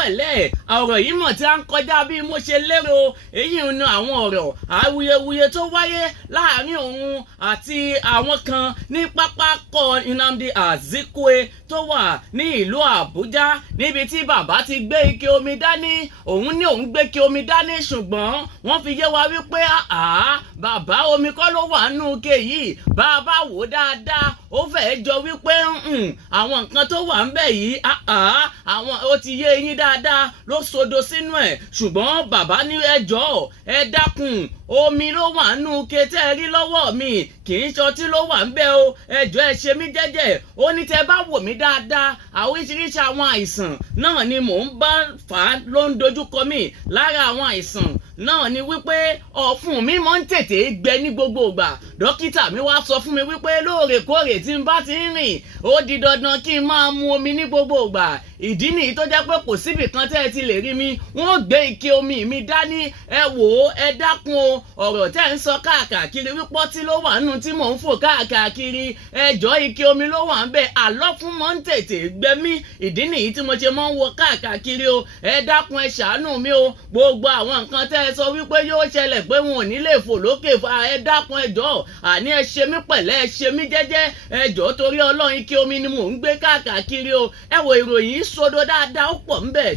pẹ̀lẹ́ ọ̀rọ̀ yìí mọ̀ tí a ń kọjá bí mo ṣe lérò èyí ń àwọn ọ̀rọ̀ awuyewuye tó wáyé láàrin òun àti àwọn kan ní pápákọ̀ Nnamdi Azikiwe tó wà ní ìlú Àbújá níbi tí bàbá ti gbé ike omi dání òun ní òun gbé ike omi dání ṣùgbọ́n wọ́n fi yé wa wípé bàbá omi kọ́ ló wà nínú ike yìí bàbá wò dáadáa ó fẹ́ẹ́ jọ wípé àwọn nǹkan tó wà ńbẹ̀ yìí àwọn ó ti yé yín dáadáa ló sodo sínú ẹ̀ ṣùgbọ́n bàbá ní ẹ jọ̀ọ́ ẹ dákun omi ló wà nínú ike tẹ́ ẹ rí lọ́wọ́ mi kì í ṣọtí ló wà ńbẹ̀ o ẹ jọ̀ọ́ ẹ ṣe mí jẹ́jẹ́ ó ní tẹ́ bá wò mí dáadáa àwọn oríṣiríṣi àwọn àìsàn náà ni mò ń bá fà á ló ń dojúkọ mi lára àwọn àìsàn náà ni wípé ọ̀fun mi máa ń tètè gbẹ ní gbogbo ìgbà dókítà mi wá sọ fún mi wípé lóòrèkóòrè tí n bá ti ń rìn ó di dandan kí n máa mu omi ní gbogbo ìgbà ìdí nìyí tó jẹ́ pé kò síbì kan tẹ́ ẹ ti lè rí mi wọ́n gbé ike omi mi dání ẹ wò ó ẹ dákun o ọ̀rọ̀ tẹ́ ń sọ káàkiri wípọ́ tí ló wà nù tí mò ń fò káàkiri ẹ jọ̀ọ́ ike omi ló wà ń bẹ̀ àlọ́fún máa ń tètè gbẹ mí ìdí nìyí tí mo ṣe máa ń wọ káàkiri o ẹ dákun ẹ ṣàánú mi o gbogbo àwọn nǹkan tẹ́ ẹ sọ wípé yóò ṣẹlẹ̀ pé wọn ò ní lè fò lókè fa ẹ dákun ẹ jọ̀ọ́ àní ẹ ṣe mí pẹ̀lẹ́ ẹ ṣe mí jẹ́jẹ́ ẹ jọ̀ọ́ torí Ọlọ́run ike omi ni mò ń gbé káàkiri o ẹ wo ìròyìn sódò dáadáa ó pọ̀ ńbẹ̀